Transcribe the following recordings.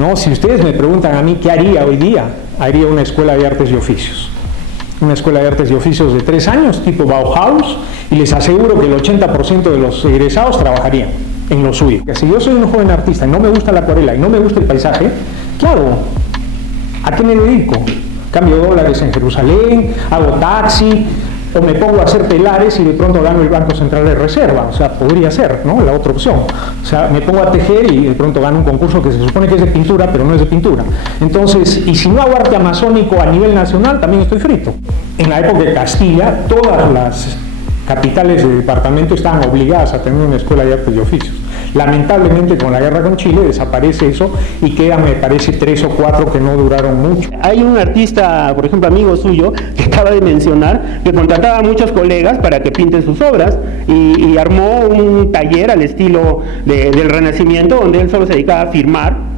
¿no? Si ustedes me preguntan a mí qué haría hoy día, haría una escuela de artes y oficios. Una escuela de artes y oficios de 3 años, tipo Bauhaus, y les aseguro que el 80% de los egresados trabajarían en lo suyo. Si yo soy un joven artista y no me gusta la acuarela y no me gusta el paisaje, claro, ¿a qué me dedico? Cambio dólares en Jerusalén, hago taxi, o me pongo a hacer telares y de pronto gano el Banco Central de Reserva. O sea, podría ser, ¿no?, la otra opción. O sea, me pongo a tejer y de pronto gano un concurso que se supone que es de pintura, pero no es de pintura. Entonces, y si no hago arte amazónico a nivel nacional, también estoy frito. En la época de Castilla, todas las capitales de departamento estaban obligadas a tener una escuela de artes y oficios. Lamentablemente, con la guerra con Chile desaparece eso y quedan, me parece, 3 o 4 que no duraron mucho. Hay un artista, por ejemplo, amigo suyo, que acaba de mencionar, que contrataba a muchos colegas para que pinten sus obras y armó un taller al estilo del Renacimiento, donde él solo se dedicaba a firmar,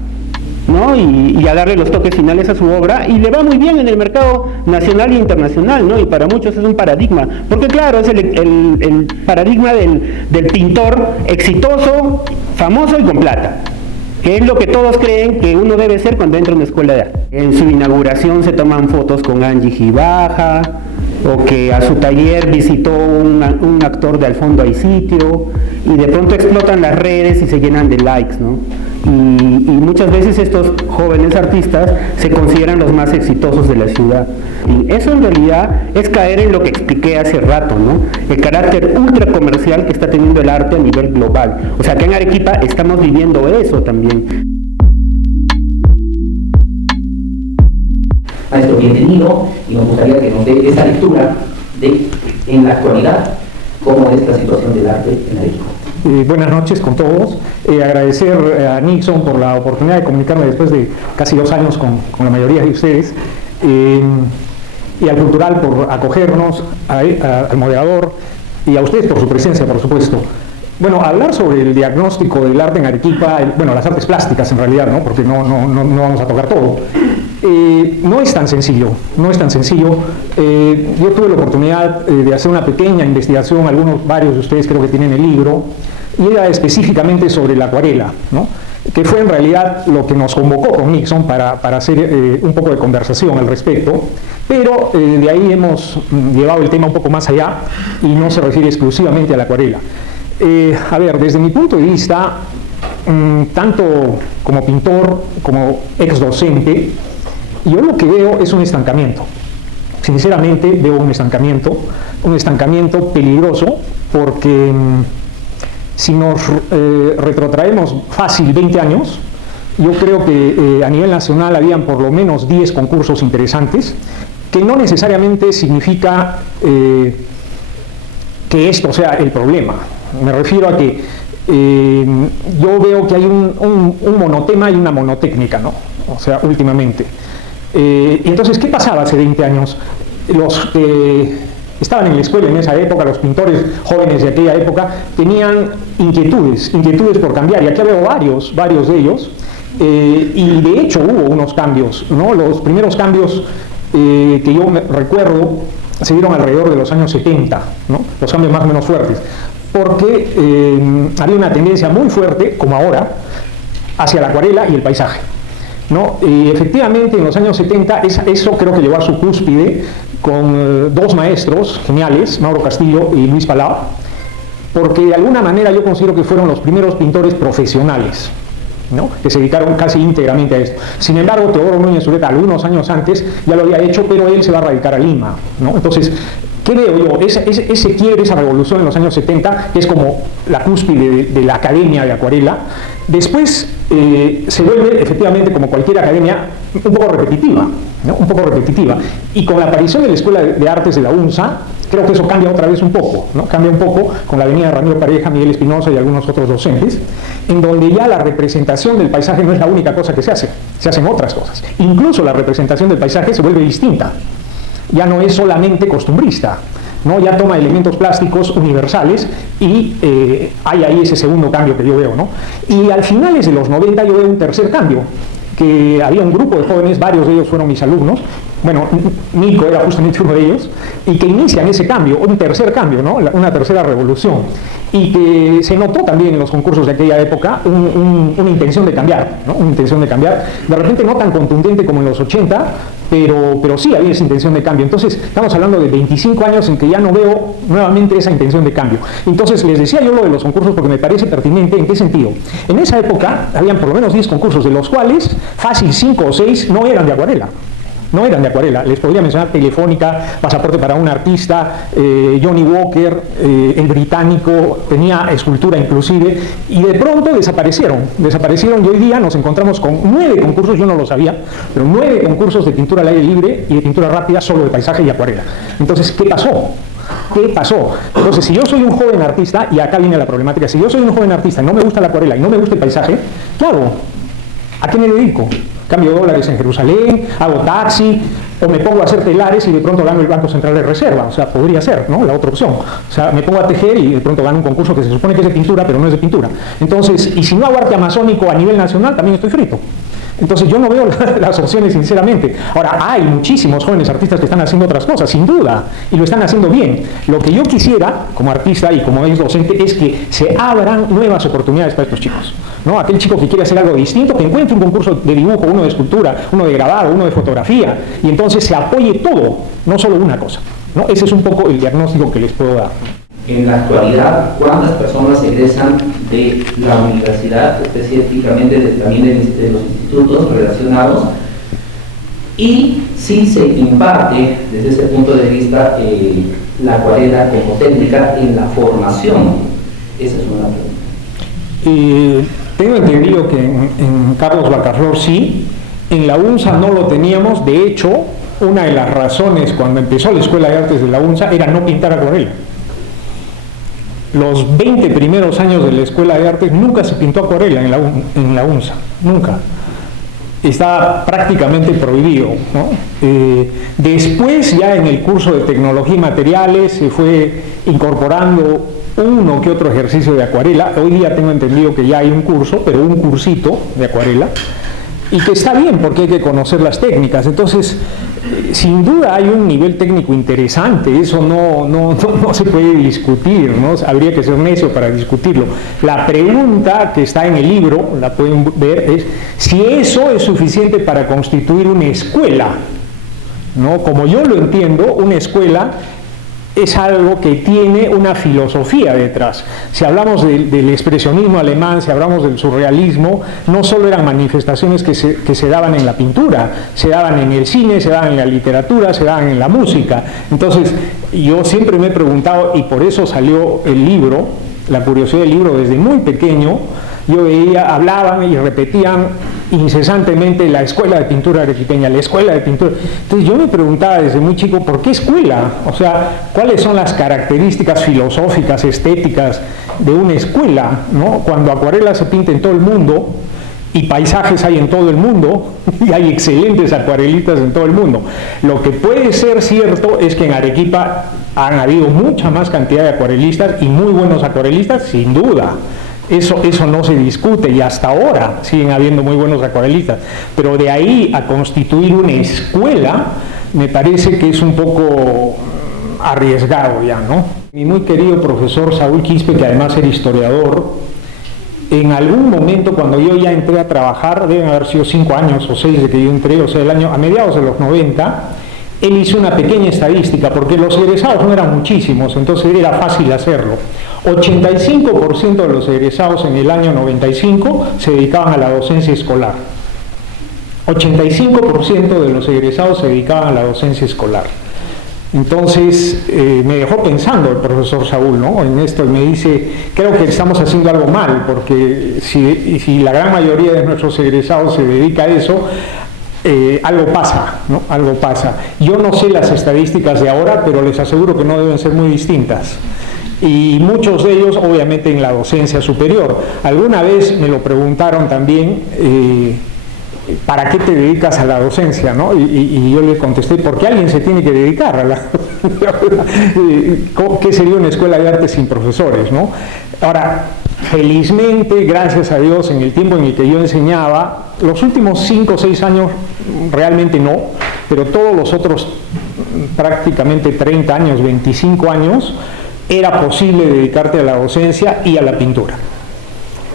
¿no?, y a darle los toques finales a su obra, y le va muy bien en el mercado nacional e internacional, ¿no? Y para muchos es un paradigma, porque claro, es el paradigma del pintor exitoso, famoso y con plata, que es lo que todos creen que uno debe ser cuando entra a una escuela de arte. En su inauguración se toman fotos con Angie Gibaja, o que a su taller visitó un actor de Al fondo hay sitio, y de pronto explotan las redes y se llenan de likes, ¿no? Y muchas veces estos jóvenes artistas se consideran los más exitosos de la ciudad. Y eso en realidad es caer en lo que expliqué hace rato, ¿no?, el carácter ultra comercial que está teniendo el arte a nivel global. O sea, que en Arequipa estamos viviendo eso también. Maestro, bienvenido, y nos gustaría que nos dé esta lectura de, en la actualidad, cómo es la situación del arte en Arequipa. Buenas noches con todos. Agradecer a Nixon por la oportunidad de comunicarme después de casi 2 años con la mayoría de ustedes, y al Cultural por acogernos, al moderador y a ustedes por su presencia, por supuesto. Bueno, hablar sobre el diagnóstico del arte en Arequipa, bueno, las artes plásticas en realidad, ¿no?, porque no vamos a tocar todo. No es tan sencillo, no es tan sencillo. Yo tuve la oportunidad de hacer una pequeña investigación, varios de ustedes creo que tienen el libro, y era específicamente sobre la acuarela, ¿no?, que fue en realidad lo que nos convocó con Nixon para hacer un poco de conversación al respecto, pero de ahí hemos llevado el tema un poco más allá y no se refiere exclusivamente a la acuarela. A ver, desde mi punto de vista, tanto como pintor como ex docente, yo lo que veo es un estancamiento. Sinceramente veo un estancamiento peligroso, porque si nos retrotraemos fácil 20 años, yo creo que a nivel nacional habían por lo menos 10 concursos interesantes, que no necesariamente significa que esto sea el problema. Me refiero a que yo veo que hay un monotema y una monotécnica, ¿no?, o sea, últimamente. Entonces, ¿qué pasaba hace 20 años? Los que estaban en la escuela en esa época, los pintores jóvenes de aquella época, tenían inquietudes por cambiar, y aquí veo varios de ellos, y de hecho hubo unos cambios, ¿no? Los primeros cambios que yo recuerdo se dieron alrededor de los años 70, ¿no?, los cambios más o menos fuertes, porque había una tendencia muy fuerte, como ahora, hacia la acuarela y el paisaje, ¿no? Y efectivamente en los años 70 eso creo que llegó a su cúspide con 2 maestros geniales, Mauro Castillo y Luis Palau, porque de alguna manera yo considero que fueron los primeros pintores profesionales, ¿no?, que se dedicaron casi íntegramente a esto. Sin embargo, Teodoro Núñez Ureta, algunos años antes, ya lo había hecho, pero él se va a radicar a Lima, ¿no? Entonces, ¿qué veo yo? Ese quiebre, esa revolución en los años 70, que es como la cúspide de la academia de acuarela, después se vuelve, efectivamente, como cualquier academia, un poco repetitiva, ¿no?, un poco repetitiva. Y con la aparición de la Escuela de Artes de la UNSA, creo que eso cambia otra vez un poco, ¿no?, cambia un poco con la venida de Ramiro Pareja, Miguel Espinosa y algunos otros docentes, en donde ya la representación del paisaje no es la única cosa que se hacen otras cosas. Incluso la representación del paisaje se vuelve distinta. Ya no es solamente costumbrista, ¿no?, ya toma elementos plásticos universales, y hay ahí ese segundo cambio que yo veo, ¿no? Y al finales de los 90 yo veo un tercer cambio, que había un grupo de jóvenes, varios de ellos fueron mis alumnos, bueno, Nico era justamente uno de ellos, y que inician ese cambio, un tercer cambio, ¿no? Una tercera revolución, y que se notó también en los concursos de aquella época una intención de cambiar, ¿no? Una intención de cambiar, de repente no tan contundente como en los 80, pero sí había esa intención de cambio. Entonces, estamos hablando de 25 años en que ya no veo nuevamente esa intención de cambio. Entonces, les decía yo lo de los concursos porque me parece pertinente. ¿En qué sentido? En esa época, habían por lo menos 10 concursos, de los cuales, fácil 5 o 6 no eran de acuarela. No eran de acuarela. Les podría mencionar Telefónica, Pasaporte para un artista, Johnny Walker, el británico, tenía escultura inclusive, y de pronto desaparecieron y hoy día nos encontramos con 9 concursos, yo no lo sabía, pero 9 concursos de pintura al aire libre y de pintura rápida solo de paisaje y acuarela. Entonces, ¿qué pasó? ¿Qué pasó? Entonces, si yo soy un joven artista, y acá viene la problemática, si yo soy un joven artista y no me gusta la acuarela y no me gusta el paisaje, claro, ¿a qué me dedico? Cambio dólares en Jerusalén, hago taxi, o me pongo a hacer telares y de pronto gano el Banco Central de Reserva. O sea, podría ser, ¿no? La otra opción. O sea, me pongo a tejer y de pronto gano un concurso que se supone que es de pintura, pero no es de pintura. Entonces, y si no hago arte amazónico a nivel nacional, también estoy frito. Entonces yo no veo las opciones, sinceramente. Ahora, hay muchísimos jóvenes artistas que están haciendo otras cosas, sin duda, y lo están haciendo bien. Lo que yo quisiera, como artista y como ex docente, es que se abran nuevas oportunidades para estos chicos, ¿no? Aquel chico que quiere hacer algo distinto, que encuentre un concurso de dibujo, uno de escultura, uno de grabado, uno de fotografía, y entonces se apoye todo, no solo una cosa, ¿no? Ese es un poco el diagnóstico que les puedo dar. En la actualidad, ¿cuántas personas egresan de la universidad, específicamente también de los institutos relacionados? Y si se imparte, desde ese punto de vista, la acuarela como técnica en la formación. Esa es una pregunta. Tengo entendido que en Carlos Bacaflor sí, en la UNSA no lo teníamos. De hecho, una de las razones cuando empezó la Escuela de Artes de la UNSA era no pintar acuarela. Los 20 primeros años de la Escuela de Artes nunca se pintó acuarela en la UNSA, nunca. Está prácticamente prohibido, ¿no? Después, ya en el curso de Tecnología y Materiales, se fue incorporando uno que otro ejercicio de acuarela. Hoy día tengo entendido que ya hay un curso, pero un cursito de acuarela, y que está bien porque hay que conocer las técnicas. Entonces, sin duda hay un nivel técnico interesante, eso no se puede discutir, ¿no? Habría que ser necio para discutirlo. La pregunta que está en el libro, la pueden ver, es si eso es suficiente para constituir una escuela, ¿no? Como yo lo entiendo, una escuela es algo que tiene una filosofía detrás. Si hablamos del expresionismo alemán, si hablamos del surrealismo, no solo eran manifestaciones que se daban en la pintura, se daban en el cine, se daban en la literatura, se daban en la música. Entonces, yo siempre me he preguntado, y por eso salió el libro, la curiosidad del libro desde muy pequeño. Yo veía, hablaban y repetían incesantemente la escuela de pintura arequipeña, la escuela de pintura. Entonces yo me preguntaba desde muy chico, ¿por qué escuela? O sea, ¿cuáles son las características filosóficas, estéticas de una escuela, ¿no? Cuando acuarela se pinta en todo el mundo y paisajes hay en todo el mundo y hay excelentes acuarelistas en todo el mundo. Lo que puede ser cierto es que en Arequipa han habido mucha más cantidad de acuarelistas y muy buenos acuarelistas, sin duda. Eso no se discute, y hasta ahora siguen habiendo muy buenos acuarelistas, pero de ahí a constituir una escuela me parece que es un poco arriesgado ya, ¿no? Mi muy querido profesor Saúl Quispe, que además era historiador, en algún momento cuando yo ya entré a trabajar, deben haber sido 5 años o 6 de que yo entré, o sea, a mediados de los 90, él hizo una pequeña estadística, porque los egresados no eran muchísimos, entonces era fácil hacerlo. 85% de los egresados en el año 95 se dedicaban a la docencia escolar. 85% de los egresados se dedicaban a la docencia escolar. Entonces me dejó pensando el profesor Saúl, ¿no? En esto, y me dice, creo que estamos haciendo algo mal, porque si la gran mayoría de nuestros egresados se dedica a eso, algo pasa, ¿no? Algo pasa. Yo no sé las estadísticas de ahora, pero les aseguro que no deben ser muy distintas. Y muchos de ellos, obviamente, en la docencia superior. Alguna vez me lo preguntaron también, ¿para qué te dedicas a la docencia, ¿no? Y yo le contesté, porque alguien se tiene que dedicar a la ¿qué sería una escuela de arte sin profesores, ¿no? Ahora, felizmente, gracias a Dios, en el tiempo en el que yo enseñaba, los últimos 5 o 6 años realmente no, pero todos los otros prácticamente 30 años, 25 años, era posible dedicarte a la docencia y a la pintura.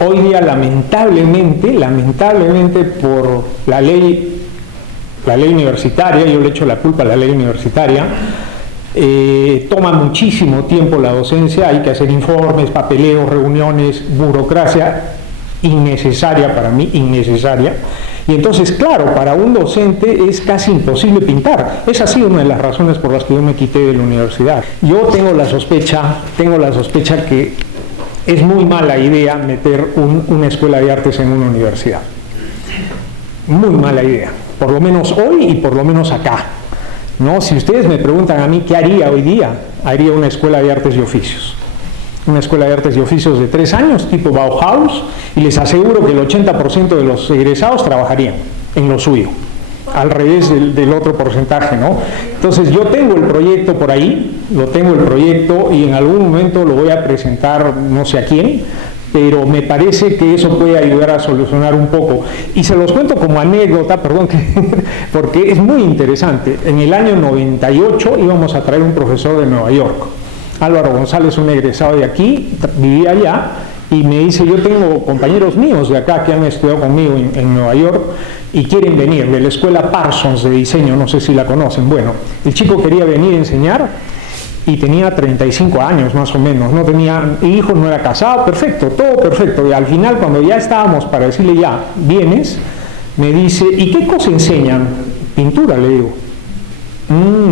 Hoy día, lamentablemente por la ley universitaria, yo le echo la culpa a la ley universitaria, toma muchísimo tiempo la docencia, hay que hacer informes, papeleos, reuniones, burocracia innecesaria para mí, innecesaria. Y entonces, claro, para un docente es casi imposible pintar. Esa ha sido una de las razones por las que yo me quité de la universidad. Yo tengo la sospecha que es muy mala idea meter una escuela de artes en una universidad. Muy mala idea, por lo menos hoy y por lo menos acá. ¿No? Si ustedes me preguntan a mí qué haría hoy día, haría una escuela de artes y oficios. Una escuela de artes y oficios de 3 años, tipo Bauhaus, y les aseguro que el 80% de los egresados trabajarían en lo suyo, al revés del otro porcentaje, ¿no? Entonces yo tengo el proyecto por ahí, y en algún momento lo voy a presentar no sé a quién, pero me parece que eso puede ayudar a solucionar un poco. Y se los cuento como anécdota, porque es muy interesante. En el año 98 íbamos a traer un profesor de Nueva York, Álvaro González, un egresado de aquí, vivía allá, y me dice, yo tengo compañeros míos de acá que han estudiado conmigo en Nueva York y quieren venir, de la escuela Parsons de diseño, no sé si la conocen. Bueno, el chico quería venir a enseñar y tenía 35 años más o menos, no tenía hijos, no era casado, perfecto, todo perfecto. Y al final, cuando ya estábamos para decirle ya, vienes, me dice, ¿y qué cosa enseñan? Pintura, le digo.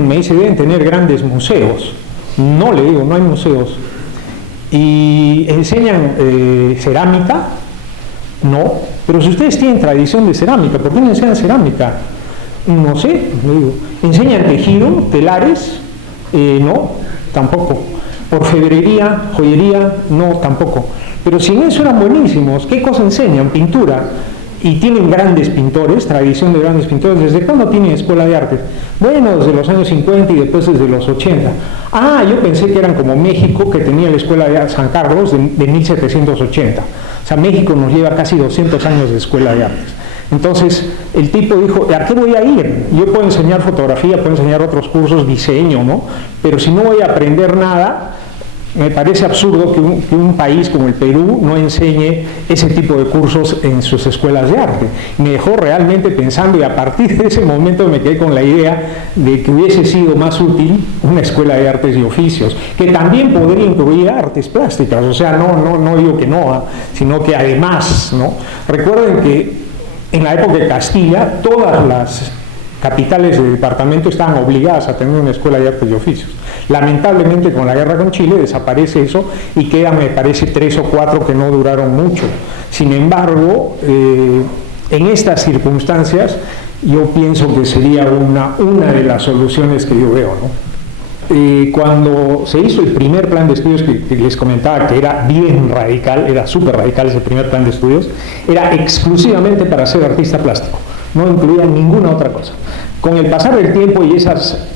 Me dice, deben tener grandes museos. No, le digo, no hay museos. ¿Y enseñan cerámica? No, pero si ustedes tienen tradición de cerámica, ¿por qué no enseñan cerámica? No sé, le digo. ¿Enseñan tejido, telares? No, tampoco. Orfebrería, joyería, no, tampoco. Pero si en eso eran buenísimos, ¿qué cosa enseñan? Pintura. Y tienen grandes pintores, tradición de grandes pintores. ¿Desde cuándo tienen escuela de artes? Bueno, desde los años 50 y después desde los 80. Ah, yo pensé que eran como México, que tenía la escuela de San Carlos de 1780. O sea, México nos lleva casi 200 años de escuela de artes. Entonces, el tipo dijo, ¿a qué voy a ir? Yo puedo enseñar fotografía, puedo enseñar otros cursos, diseño, ¿no? Pero si no voy a aprender nada, me parece absurdo que un país como el Perú no enseñe ese tipo de cursos en sus escuelas de arte. Me dejó realmente pensando, y a partir de ese momento me quedé con la idea de que hubiese sido más útil una escuela de artes y oficios, que también podría incluir artes plásticas. O sea, no digo que no, sino que además, ¿no? Recuerden que en la época de Castilla, todas las capitales de departamento estaban obligadas a tener una escuela de artes y oficios. Lamentablemente, con la guerra con Chile desaparece eso y quedan, me parece, 3 o 4 que no duraron mucho. Sin embargo, en estas circunstancias, yo pienso que sería una de las soluciones que yo veo, ¿no? Cuando se hizo el primer plan de estudios que les comentaba, que era bien radical, era súper radical ese primer plan de estudios, era exclusivamente para ser artista plástico, no incluía ninguna otra cosa. Con el pasar del tiempo y esas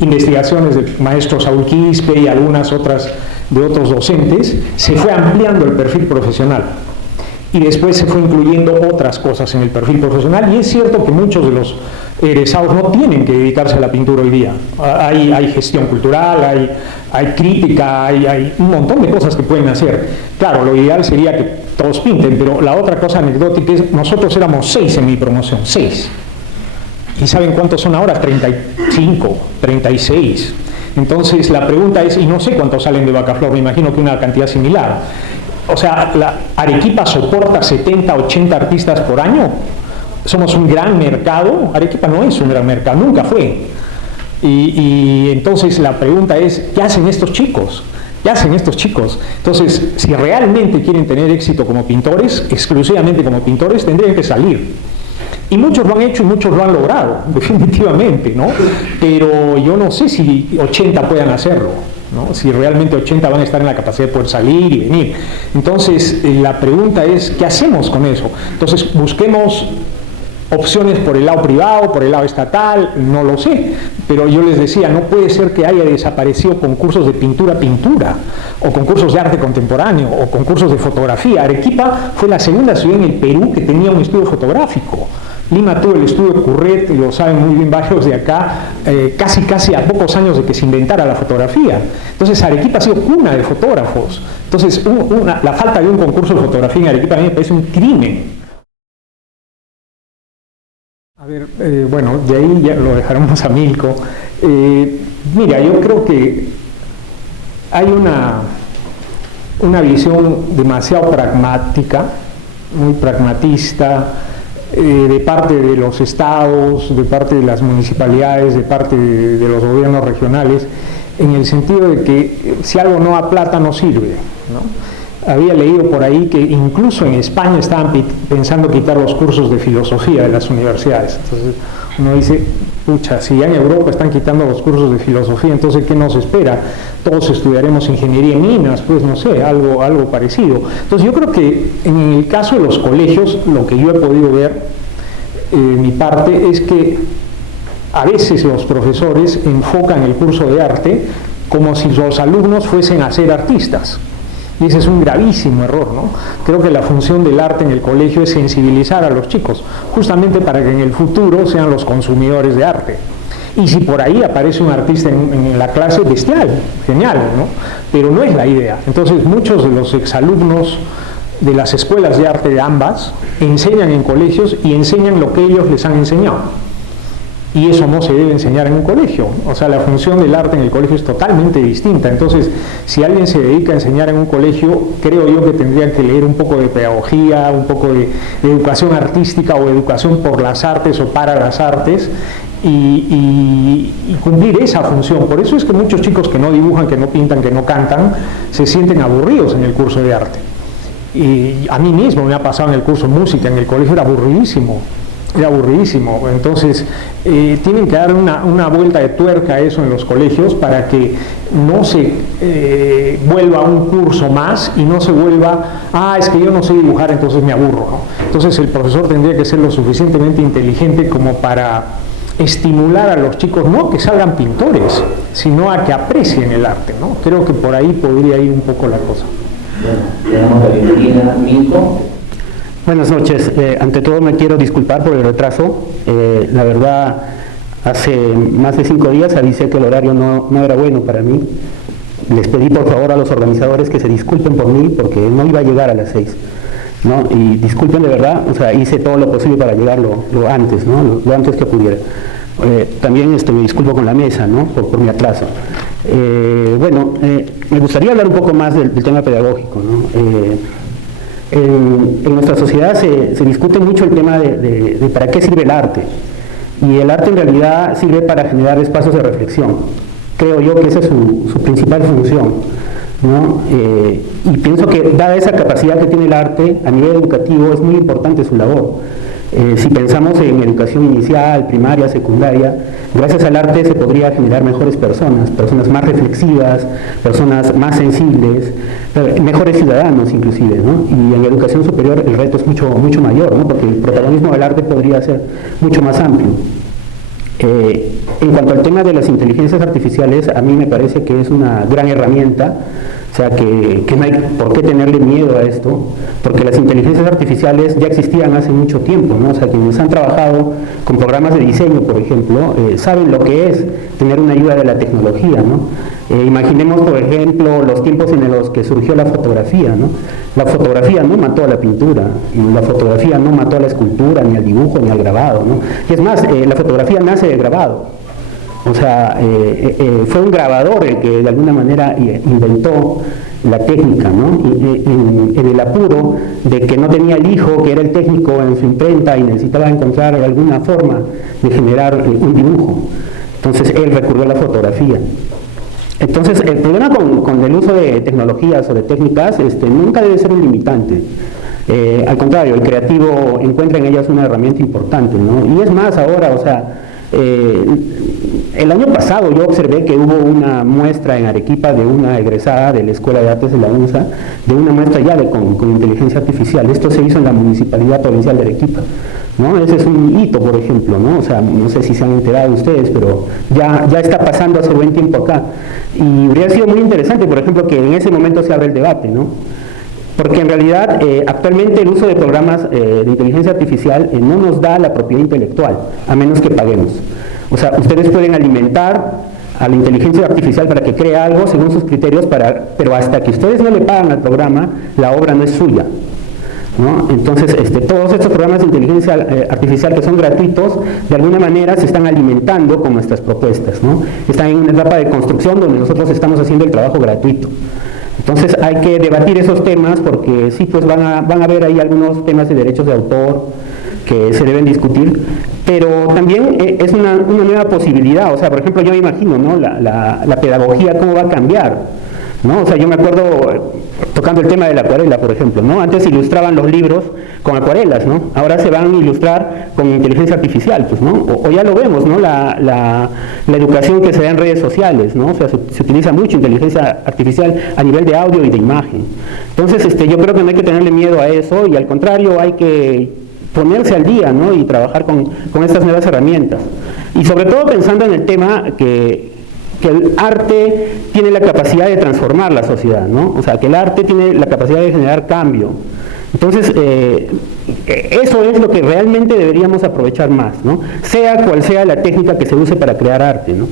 investigaciones del maestro Saúl Quispe y algunas otras de otros docentes, se fue ampliando el perfil profesional. Y después se fue incluyendo otras cosas en el perfil profesional, y es cierto que muchos de los egresados no tienen que dedicarse a la pintura hoy día. Hay gestión cultural, hay crítica, hay un montón de cosas que pueden hacer. Claro, lo ideal sería que todos pinten, pero la otra cosa anecdótica es, nosotros éramos 6 en mi promoción, 6. ¿Y saben cuántos son ahora? 35, 36. Entonces la pregunta es, y no sé cuántos salen de Bacaflor, me imagino que una cantidad similar. O sea, Arequipa soporta 70, 80 artistas por año. Somos un gran mercado. Arequipa no es un gran mercado, nunca fue. Y entonces la pregunta es, ¿qué hacen estos chicos? ¿Qué hacen estos chicos? Entonces, si realmente quieren tener éxito como pintores, exclusivamente como pintores, tendrían que salir. Y muchos lo han hecho y muchos lo han logrado, definitivamente, ¿no? Pero yo no sé si 80 puedan hacerlo, ¿no? Si realmente 80 van a estar en la capacidad de poder salir y venir. Entonces, la pregunta es, ¿qué hacemos con eso? Entonces, busquemos opciones por el lado privado, por el lado estatal, no lo sé, pero yo les decía, no puede ser que haya desaparecido concursos de pintura, o concursos de arte contemporáneo, o concursos de fotografía. Arequipa fue la segunda ciudad en el Perú que tenía un estudio fotográfico. Lima tuvo el estudio Curret, lo saben muy bien varios de acá, casi a pocos años de que se inventara la fotografía. Entonces Arequipa ha sido cuna de fotógrafos. Entonces la falta de un concurso de fotografía en Arequipa a mí me parece un crimen. A ver, bueno, de ahí ya lo dejaremos a Milko. Mira, yo creo que hay una visión demasiado pragmática, muy pragmatista, de parte de los estados, de parte de las municipalidades, de parte de los gobiernos regionales, en el sentido de que si algo no da plata no sirve, ¿no? Había leído por ahí que incluso en España estaban pensando quitar los cursos de filosofía de las universidades. Entonces uno dice, pucha, si ya en Europa están quitando los cursos de filosofía, entonces ¿qué nos espera? Todos estudiaremos ingeniería en minas, pues no sé, algo parecido. Entonces yo creo que en el caso de los colegios, lo que yo he podido ver, mi parte, es que a veces los profesores enfocan el curso de arte como si los alumnos fuesen a ser artistas. Y ese es un gravísimo error, ¿no? Creo que la función del arte en el colegio es sensibilizar a los chicos, justamente para que en el futuro sean los consumidores de arte. Y si por ahí aparece un artista en la clase, bestial, genial, ¿no? Pero no es la idea. Entonces muchos de los exalumnos de las escuelas de arte de ambas enseñan en colegios y enseñan lo que ellos les han enseñado. Y eso no se debe enseñar en un colegio. O sea, la función del arte en el colegio es totalmente distinta. Entonces, si alguien se dedica a enseñar en un colegio, creo yo que tendría que leer un poco de pedagogía, un poco de educación artística o educación por las artes o para las artes y cumplir esa función. Por eso es que muchos chicos que no dibujan, que no pintan, que no cantan, se sienten aburridos en el curso de arte. Y a mí mismo me ha pasado en el curso de música, en el colegio era aburridísimo. Entonces tienen que dar una vuelta de tuerca a eso en los colegios para que no se vuelva un curso más y no se vuelva, es que yo no sé dibujar, entonces me aburro, ¿no? Entonces el profesor tendría que ser lo suficientemente inteligente como para estimular a los chicos, no que salgan pintores, sino a que aprecien el arte, ¿no? Creo que por ahí podría ir un poco la cosa. Bueno, tenemos la bienvenida, Milko. Buenas noches. Ante todo me quiero disculpar por el retraso. La verdad, hace más de 5 días avisé que el horario no era bueno para mí. Les pedí por favor a los organizadores que se disculpen por mí porque no iba a llegar a las 6, ¿no? Y disculpen de verdad, o sea, hice todo lo posible para llegar lo antes, ¿no? Lo antes que pudiera. También me disculpo con la mesa, ¿no? por mi atraso. Me gustaría hablar un poco más del tema pedagógico, ¿no? En nuestra sociedad se discute mucho el tema de para qué sirve el arte, y el arte en realidad sirve para generar espacios de reflexión. Creo yo que esa es su principal función, ¿no? Y pienso que dada esa capacidad que tiene el arte a nivel educativo es muy importante su labor. Si pensamos en educación inicial, primaria, secundaria, gracias al arte se podría generar mejores personas más reflexivas, personas más sensibles, mejores ciudadanos inclusive, ¿no? Y en la educación superior el reto es mucho mayor, ¿no? Porque el protagonismo del arte podría ser mucho más amplio. En cuanto al tema de las inteligencias artificiales, a mí me parece que es una gran herramienta. O sea, que no hay por qué tenerle miedo a esto, porque las inteligencias artificiales ya existían hace mucho tiempo, ¿no? O sea, quienes han trabajado con programas de diseño, por ejemplo, saben lo que es tener una ayuda de la tecnología, ¿no? Imaginemos, por ejemplo, los tiempos en los que surgió la fotografía, ¿no? La fotografía no mató a la pintura, y la fotografía no mató a la escultura, ni al dibujo, ni al grabado, ¿no? Y es más, la fotografía nace del grabado. O sea, fue un grabador el que de alguna manera inventó la técnica, ¿no? En el apuro de que no tenía el hijo, que era el técnico en su imprenta y necesitaba encontrar alguna forma de generar un dibujo. Entonces él recurrió a la fotografía. Entonces el problema con el uso de tecnologías o de técnicas nunca debe ser un limitante. Al contrario, el creativo encuentra en ellas una herramienta importante, ¿no? Y es más ahora, o sea, el año pasado yo observé que hubo una muestra en Arequipa de una egresada de la Escuela de Artes de la UNSA, de una muestra ya con inteligencia artificial. Esto se hizo en la Municipalidad Provincial de Arequipa. ¿no? Ese es un hito, por ejemplo, ¿no? O sea, no sé si se han enterado ustedes, pero ya está pasando hace buen tiempo acá. Y hubiera sido muy interesante, por ejemplo, que en ese momento se abra el debate, ¿no? Porque en realidad actualmente el uso de programas de inteligencia artificial no nos da la propiedad intelectual, a menos que paguemos. O sea, ustedes pueden alimentar a la inteligencia artificial para que cree algo según sus criterios, pero hasta que ustedes no le pagan al programa, la obra no es suya, ¿no? Entonces, todos estos programas de inteligencia artificial que son gratuitos, de alguna manera se están alimentando con nuestras propuestas, ¿no? Están en una etapa de construcción donde nosotros estamos haciendo el trabajo gratuito. Entonces hay que debatir esos temas porque sí, pues van a haber ahí algunos temas de derechos de autor que se deben discutir, pero también es una nueva posibilidad. O sea, por ejemplo, yo me imagino, ¿no? la pedagogía, cómo va a cambiar, ¿no? O sea, yo me acuerdo tocando el tema de la acuarela, por ejemplo, ¿no? Antes se ilustraban los libros con acuarelas, ¿no? Ahora se van a ilustrar con inteligencia artificial, pues, ¿no? O ya lo vemos, ¿no? La educación que se da en redes sociales, ¿no? O sea, se utiliza mucho inteligencia artificial a nivel de audio y de imagen. Entonces, yo creo que no hay que tenerle miedo a eso, y al contrario, hay que ponerse al día, ¿no? Y trabajar con estas nuevas herramientas. Y sobre todo pensando en el tema que el arte tiene la capacidad de transformar la sociedad, ¿no? O sea, que el arte tiene la capacidad de generar cambio. Entonces, eso es lo que realmente deberíamos aprovechar más, ¿no? Sea cual sea la técnica que se use para crear arte, ¿no?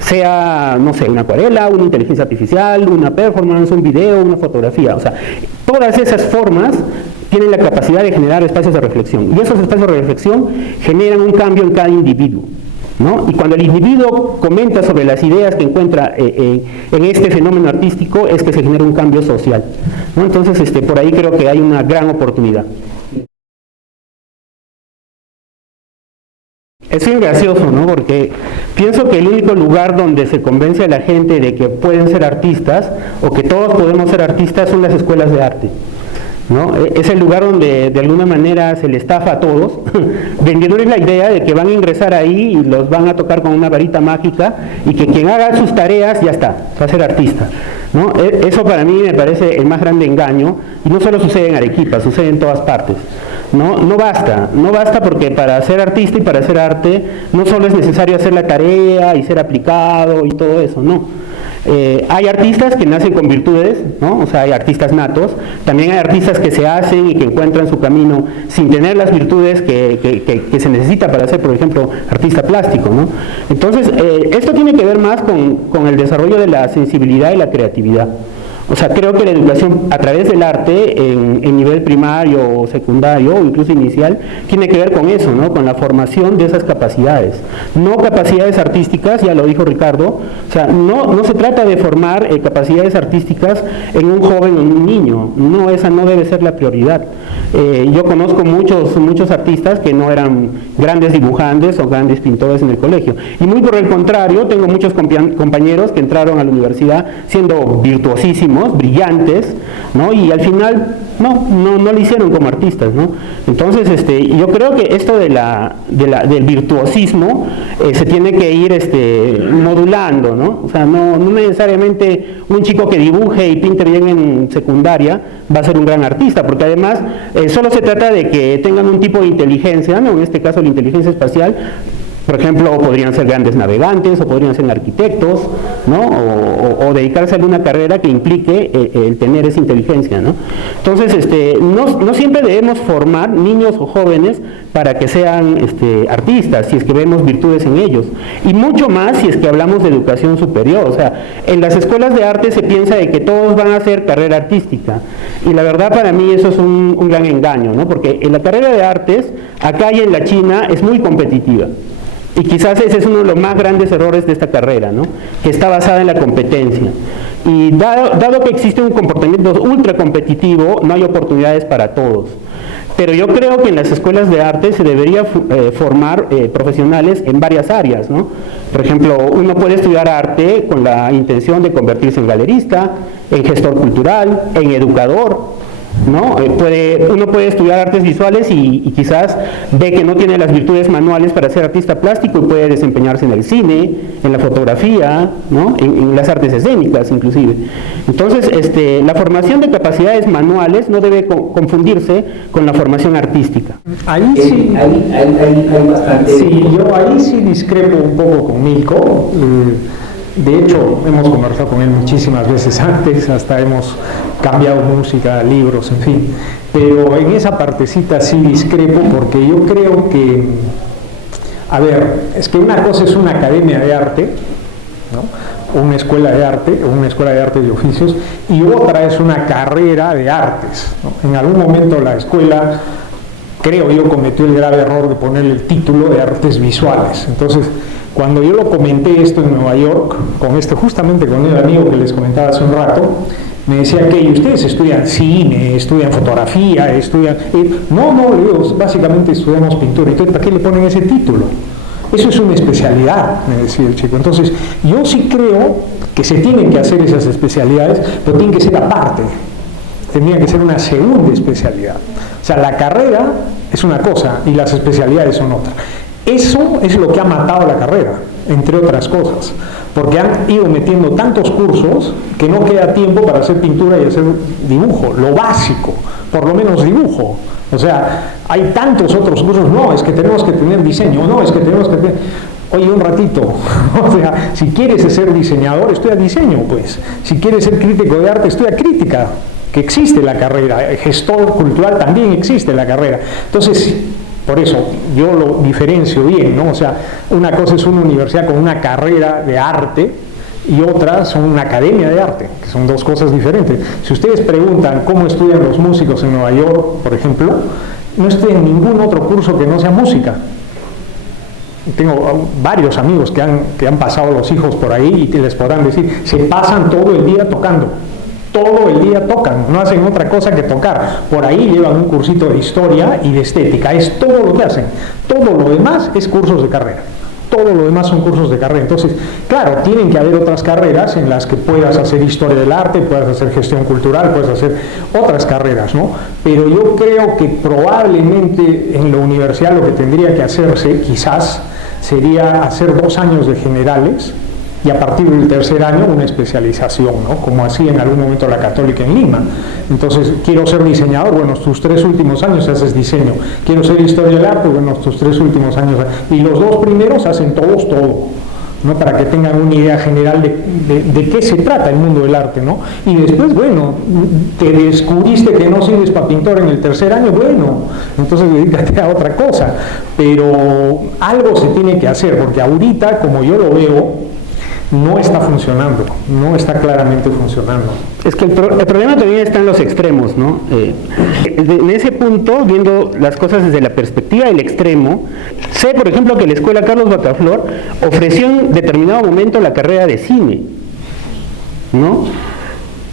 Sea, no sé, una acuarela, una inteligencia artificial, una performance, un video, una fotografía. O sea, todas esas formas tienen la capacidad de generar espacios de reflexión. Y esos espacios de reflexión generan un cambio en cada individuo, ¿no? Y cuando el individuo comenta sobre las ideas que encuentra en este fenómeno artístico, es que se genera un cambio social, ¿no? Entonces, por ahí creo que hay una gran oportunidad. Es bien gracioso, ¿no? Porque pienso que el único lugar donde se convence a la gente de que pueden ser artistas, o que todos podemos ser artistas, son las escuelas de arte, ¿no? Es el lugar donde de alguna manera se le estafa a todos, vendiéndoles la idea de que van a ingresar ahí y los van a tocar con una varita mágica, y que quien haga sus tareas ya está, va a ser artista, ¿no? Eso para mí me parece el más grande engaño, y no solo sucede en Arequipa, sucede en todas partes. No basta, porque para ser artista y para hacer arte no solo es necesario hacer la tarea y ser aplicado y todo eso, no. Hay artistas que nacen con virtudes, ¿no? O sea, hay artistas natos, también hay artistas que se hacen y que encuentran su camino sin tener las virtudes que se necesita para ser, por ejemplo, artista plástico, ¿no? Entonces, esto tiene que ver más con el desarrollo de la sensibilidad y la creatividad. O sea, creo que la educación a través del arte en nivel primario o secundario o incluso inicial tiene que ver con eso, ¿no? Con la formación de esas capacidades. No capacidades artísticas, ya lo dijo Ricardo, o sea, no se trata de formar capacidades artísticas en un joven o en un niño, no, esa no debe ser la prioridad. Yo conozco muchos artistas que no eran grandes dibujantes o grandes pintores en el colegio, y muy por el contrario, tengo muchos compañeros que entraron a la universidad siendo virtuosísimos, brillantes, ¿no? Y al final no lo hicieron como artistas, ¿no? Entonces, yo creo que esto del virtuosismo se tiene que ir modulando, ¿no? O sea, no necesariamente un chico que dibuje y pinte bien en secundaria va a ser un gran artista, porque además solo se trata de que tengan un tipo de inteligencia, ¿no? En este caso la inteligencia espacial. Por ejemplo, podrían ser grandes navegantes, o podrían ser arquitectos, ¿no? O dedicarse a alguna carrera que implique el tener esa inteligencia, ¿no? Entonces, no siempre debemos formar niños o jóvenes para que sean artistas, si es que vemos virtudes en ellos, y mucho más si es que hablamos de educación superior. O sea, en las escuelas de arte se piensa de que todos van a hacer carrera artística, y la verdad para mí eso es un gran engaño, ¿no? Porque en la carrera de artes, acá y en la China, es muy competitiva. Y quizás ese es uno de los más grandes errores de esta carrera, ¿no? Que está basada en la competencia. Y dado que existe un comportamiento ultra competitivo, no hay oportunidades para todos. Pero yo creo que en las escuelas de arte se debería formar profesionales en varias áreas, ¿no? Por ejemplo, uno puede estudiar arte con la intención de convertirse en galerista, en gestor cultural, en educador, ¿no? Uno puede estudiar artes visuales y quizás ve que no tiene las virtudes manuales para ser artista plástico y puede desempeñarse en el cine, en la fotografía, ¿no? En las artes escénicas inclusive. Entonces, la formación de capacidades manuales no debe confundirse con la formación artística. Ahí sí, hay bastante... Sí, yo ahí sí discrepo un poco con Milko. De hecho, hemos conversado con él muchísimas veces antes, hasta hemos cambiado música, libros, en fin. Pero en esa partecita sí discrepo porque yo creo que, a ver, es que una cosa es una academia de arte, ¿no? Una escuela de arte, o una escuela de artes y oficios, y otra es una carrera de artes, ¿no? En algún momento la escuela, creo yo, cometió el grave error de ponerle el título de artes visuales. Entonces, cuando yo lo comenté esto en Nueva York, justamente con el amigo que les comentaba hace un rato, me decía que ustedes estudian cine, estudian fotografía, estudian... No, le digo, básicamente estudiamos pintura. Entonces, ¿para qué le ponen ese título? Eso es una especialidad, me decía el chico. Entonces, yo sí creo que se tienen que hacer esas especialidades, pero tienen que ser aparte. Tendría que ser una segunda especialidad. O sea, la carrera es una cosa y las especialidades son otra. Eso es lo que ha matado la carrera, entre otras cosas, porque han ido metiendo tantos cursos que no queda tiempo para hacer pintura y hacer dibujo, lo básico, por lo menos dibujo. O sea, hay tantos otros cursos, no, es que tenemos que tener diseño, no, es que tenemos que tener... Oye, un ratito, o sea, si quieres ser diseñador, estudia diseño, pues. Si quieres ser crítico de arte, estudia crítica, que existe la carrera. Gestor cultural también existe la carrera. Entonces, por eso yo lo diferencio bien, ¿no? O sea, una cosa es una universidad con una carrera de arte y otra son una academia de arte, que son dos cosas diferentes. Si ustedes preguntan cómo estudian los músicos en Nueva York, por ejemplo, no estudian ningún otro curso que no sea música. Tengo varios amigos que han pasado los hijos por ahí y les podrán decir, se pasan todo el día tocando. Todo el día tocan, no hacen otra cosa que tocar. Por ahí llevan un cursito de historia y de estética, es todo lo que hacen. Todo lo demás es cursos de carrera. Todo lo demás son cursos de carrera. Entonces, claro, tienen que haber otras carreras en las que puedas hacer historia del arte, puedas hacer gestión cultural, puedas hacer otras carreras, ¿no? Pero yo creo que probablemente en la universidad lo que tendría que hacerse, quizás, sería hacer 2 años de generales, y a partir del tercer año una especialización, ¿no? Como hacía en algún momento la Católica en Lima. Entonces, quiero ser diseñador, bueno, tus 3 últimos años haces diseño. Quiero ser historia del arte, bueno, tus 3 últimos años. Y los 2 primeros hacen todos todo, ¿no? Para que tengan una idea general de qué se trata el mundo del arte, ¿no? Y después, bueno, te descubriste que no sirves para pintor en el tercer año, bueno, entonces dedícate a otra cosa. Pero algo se tiene que hacer, porque ahorita, como yo lo veo, no está funcionando, no está claramente funcionando. Es que el problema también está en los extremos, ¿no? En ese punto, viendo las cosas desde la perspectiva del extremo, sé, por ejemplo, que la Escuela Carlos Baccaflor ofreció en determinado momento la carrera de cine, ¿no?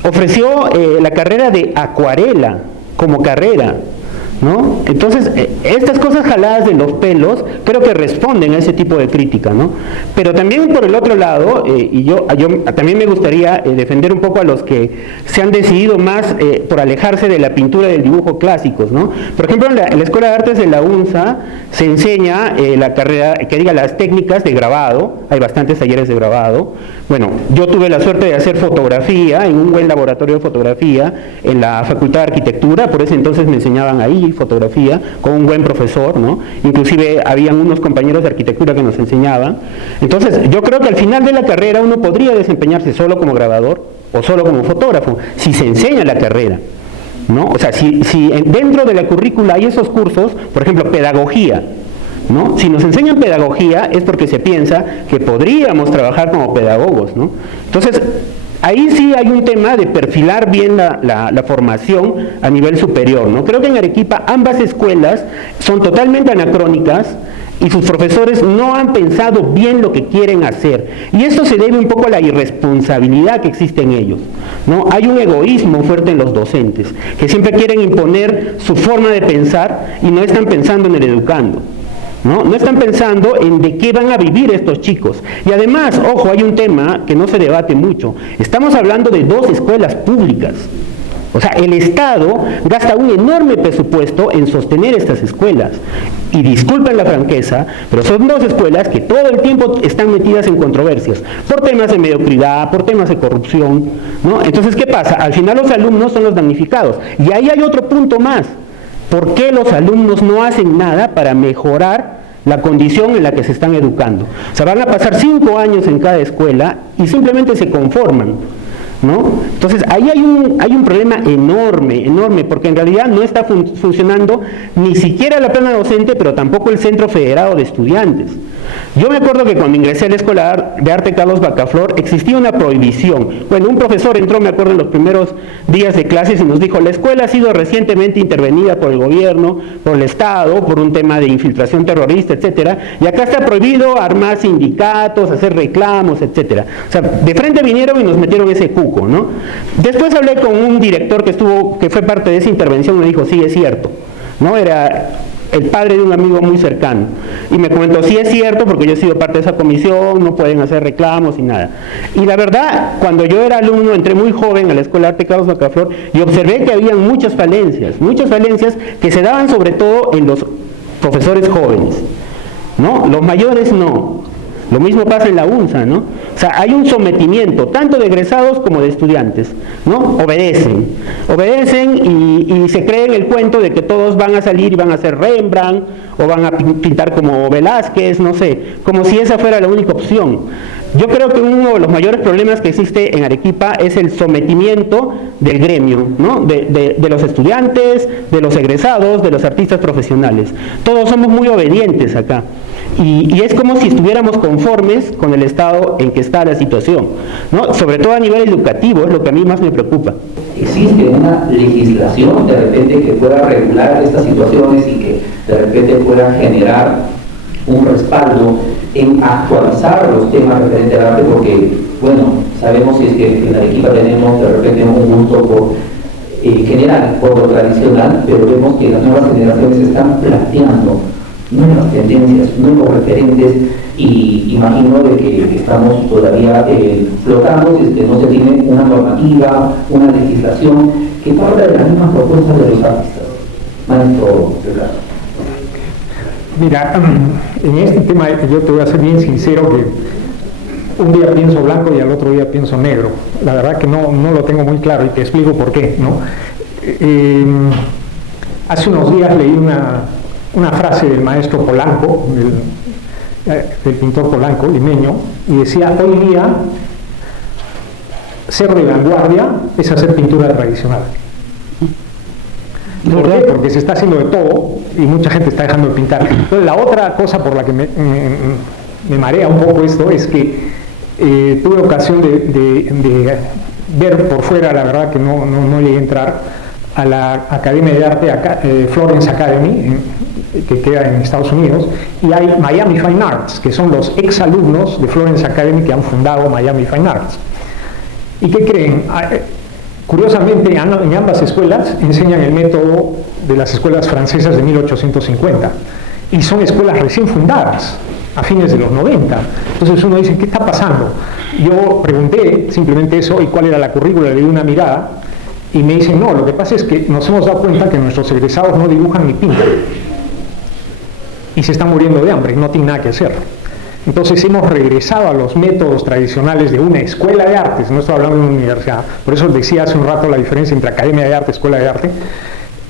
Ofreció la carrera de acuarela como carrera, ¿no? Entonces, estas cosas jaladas de los pelos creo que responden a ese tipo de crítica, ¿no? Pero también por el otro lado, y yo también me gustaría defender un poco a los que se han decidido más por alejarse de la pintura y del dibujo clásicos, ¿no? Por ejemplo, en la Escuela de Artes de la UNSA se enseña la carrera, que diga las técnicas de grabado, hay bastantes talleres de grabado. Bueno, yo tuve la suerte de hacer fotografía en un buen laboratorio de fotografía en la Facultad de Arquitectura, por ese entonces me enseñaban ahí fotografía con un buen profesor, ¿no? Inclusive habían unos compañeros de arquitectura que nos enseñaban. Entonces, yo creo que al final de la carrera uno podría desempeñarse solo como grabador o solo como fotógrafo, si se enseña la carrera, ¿no? O sea, si dentro de la currícula hay esos cursos, por ejemplo, pedagogía, ¿no? Si nos enseñan pedagogía es porque se piensa que podríamos trabajar como pedagogos, ¿no? Entonces, ahí sí hay un tema de perfilar bien la formación a nivel superior, ¿no? Creo que en Arequipa ambas escuelas son totalmente anacrónicas y sus profesores no han pensado bien lo que quieren hacer. Y esto se debe un poco a la irresponsabilidad que existe en ellos, ¿no? Hay un egoísmo fuerte en los docentes, que siempre quieren imponer su forma de pensar y no están pensando en el educando. No están pensando en de qué van a vivir estos chicos. Y además, ojo, hay un tema que no se debate mucho. Estamos hablando de 2 escuelas públicas. O O sea, el Estado gasta un enorme presupuesto en sostener estas escuelas. Y disculpen la franqueza, pero son dos escuelas que todo el tiempo están metidas en controversias, por temas de mediocridad, por temas de corrupción, ¿no? Entonces, ¿qué pasa? Al final los alumnos son los damnificados. Y ahí hay otro punto más. ¿Por qué los alumnos no hacen nada para mejorar la condición en la que se están educando? O sea, van a pasar 5 años en cada escuela y simplemente se conforman, ¿no? Entonces ahí hay un problema enorme, porque en realidad no está funcionando ni siquiera la plana docente, pero tampoco el Centro Federado de Estudiantes. Yo me acuerdo que cuando ingresé a la Escuela de Arte Carlos Baccaflor existía una prohibición. Bueno, un profesor entró, me acuerdo, en los primeros días de clases y nos dijo: la escuela ha sido recientemente intervenida por el gobierno, por el Estado, por un tema de infiltración terrorista, etcétera, y acá está prohibido armar sindicatos, hacer reclamos, etcétera. O sea, de frente vinieron y nos metieron ese cuco, ¿no? Después hablé con un director que fue parte de esa intervención y me dijo: sí, es cierto, ¿no? Era el padre de un amigo muy cercano, y me comentó: sí es cierto, porque yo he sido parte de esa comisión, no pueden hacer reclamos y nada. Y la verdad, cuando yo era alumno, entré muy joven a la Escuela de Arte Carlos Baccaflor y observé que había muchas falencias que se daban sobre todo en los profesores jóvenes, ¿no? Los mayores no. Lo mismo pasa en la UNSA, ¿no? O sea, hay un sometimiento, tanto de egresados como de estudiantes, ¿no? Obedecen y se creen el cuento de que todos van a salir y van a hacer Rembrandt, o van a pintar como Velázquez, no sé, como si esa fuera la única opción. Yo creo que uno de los mayores problemas que existe en Arequipa es el sometimiento del gremio, ¿no? De los estudiantes, de los egresados, de los artistas profesionales. Todos somos muy obedientes acá. Y es como si estuviéramos conformes con el estado en que está la situación, ¿no? Sobre todo a nivel educativo, es lo que a mí más me preocupa. ¿Existe una legislación de repente que pueda regular estas situaciones y que de repente pueda generar un respaldo en actualizar los temas referentes al arte? Porque, bueno, sabemos si es que en Arequipa tenemos de repente un gusto por general, por lo tradicional, pero vemos que las nuevas generaciones están planteando nuevas tendencias, nuevos referentes, y imagino de que estamos todavía flotando si es que no se tiene una normativa, una legislación que parta de las mismas propuestas de los artistas. Maestro César. Mira, en este tema yo te voy a ser bien sincero, que un día pienso blanco y al otro día pienso negro. La verdad que no lo tengo muy claro, y te explico por qué, ¿no? Hace unos días leí una frase del maestro Polanco, del pintor Polanco, limeño, y decía: hoy día ser de vanguardia es hacer pintura tradicional. ¿Por qué? Porque se está haciendo de todo y mucha gente está dejando de pintar. Entonces, la otra cosa por la que me marea un poco esto es que tuve ocasión de ver por fuera, la verdad que no llegué a entrar, a la Academia de Arte, Florence Academy, que queda en Estados Unidos, y hay Miami Fine Arts, que son los exalumnos de Florence Academy que han fundado Miami Fine Arts. ¿Y qué creen? Curiosamente, en ambas escuelas enseñan el método de las escuelas francesas de 1850, y son escuelas recién fundadas, a fines de los 90. Entonces uno dice: ¿qué está pasando? Yo pregunté simplemente eso, y cuál era la currícula, le di una mirada, y me dicen: no, lo que pasa es que nos hemos dado cuenta que nuestros egresados no dibujan ni pintan, y se están muriendo de hambre, no tienen nada que hacer. Entonces hemos regresado a los métodos tradicionales de una escuela de artes, no estoy hablando de una universidad, por eso decía hace un rato la diferencia entre academia de arte y escuela de arte,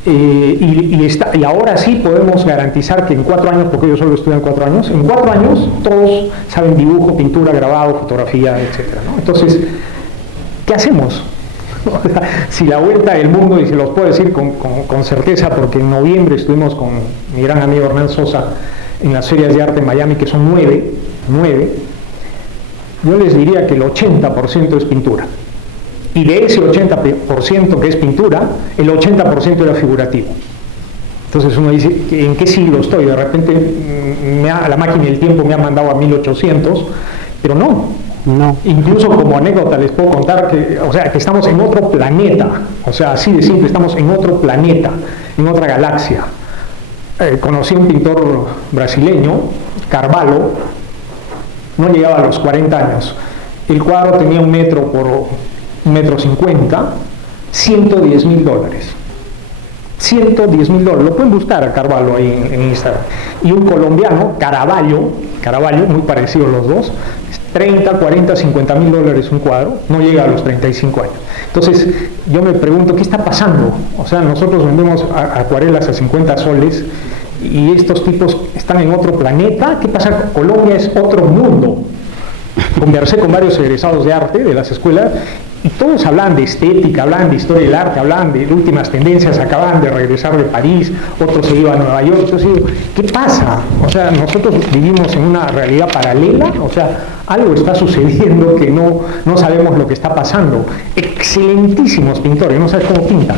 y ahora sí podemos garantizar que en 4 años, porque ellos solo estudian 4 años, en 4 años todos saben dibujo, pintura, grabado, fotografía, etc., ¿no? Entonces, ¿qué hacemos? Si la vuelta del mundo, y se los puedo decir con certeza, porque en noviembre estuvimos con mi gran amigo Hernán Sosa en las ferias de arte en Miami, que son 9, yo les diría que el 80% es pintura. Y de ese 80% que es pintura, el 80% era figurativo. Entonces uno dice: ¿en qué siglo estoy? De repente la máquina del tiempo me ha mandado a 1800, pero no. Incluso como anécdota les puedo contar que estamos en otro planeta, o sea, así de simple, estamos en otro planeta, en otra galaxia. Conocí a un pintor brasileño, Carvalho, no llegaba a los 40 años. El cuadro tenía 1 metro por 1,50 metros, $110,000. $110,000, lo pueden buscar a Carvalho ahí en Instagram. Y un colombiano, Caravaggio, muy parecidos los dos, 30, 40, $50,000 un cuadro, no llega a los 35 años. Entonces, yo me pregunto, ¿qué está pasando? O sea, nosotros vendemos acuarelas a 50 soles y estos tipos están en otro planeta. ¿Qué pasa? Colombia es otro mundo. Conversé con varios egresados de arte de las escuelas y todos hablaban de estética, hablaban de historia del arte, hablaban de últimas tendencias, acababan de regresar de París, otros se iban a Nueva York. Yo digo, ¿qué pasa? O sea, nosotros vivimos en una realidad paralela, o sea, algo está sucediendo que no sabemos lo que está pasando. Excelentísimos pintores, no sabes cómo pintan.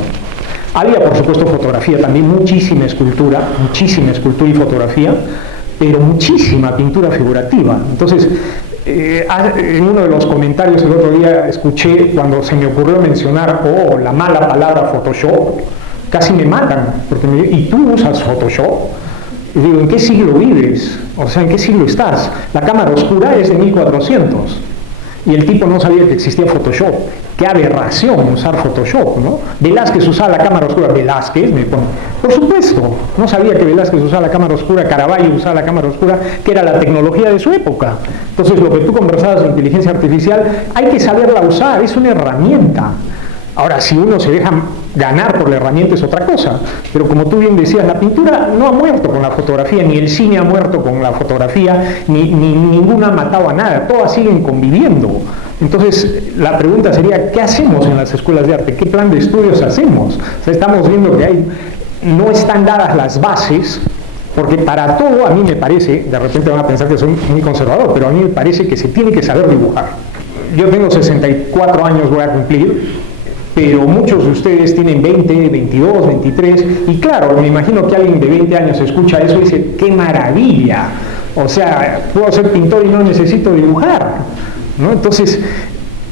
Había, por supuesto, fotografía también, muchísima escultura y fotografía, pero muchísima pintura figurativa. Entonces, en uno de los comentarios el otro día escuché, cuando se me ocurrió mencionar la mala palabra Photoshop, casi me matan, porque ¿y tú usas Photoshop? Y digo, ¿en qué siglo vives? O sea, ¿en qué siglo estás? La cámara oscura es de 1400 y el tipo no sabía que existía Photoshop. Qué aberración usar Photoshop, ¿no? Velázquez usaba la cámara oscura. Velázquez, me pone. Por supuesto, no sabía que Velázquez usaba la cámara oscura, Caravaggio usaba la cámara oscura, que era la tecnología de su época. Entonces, lo que tú conversabas de inteligencia artificial, hay que saberla usar, es una herramienta. Ahora, si uno se deja ganar por la herramienta es otra cosa, pero como tú bien decías, la pintura no ha muerto con la fotografía, ni el cine ha muerto con la fotografía, ni ninguna ha matado a nada, todas siguen conviviendo. Entonces, la pregunta sería, ¿qué hacemos en las escuelas de arte? ¿Qué plan de estudios hacemos? O sea, estamos viendo que no están dadas las bases, porque para todo, a mí me parece, de repente van a pensar que soy muy conservador, pero a mí me parece que se tiene que saber dibujar. Yo tengo 64 años, voy a cumplir, pero muchos de ustedes tienen 20, 22, 23, y claro, me imagino que alguien de 20 años escucha eso y dice, ¡qué maravilla! O sea, puedo ser pintor y no necesito dibujar, ¿no? Entonces,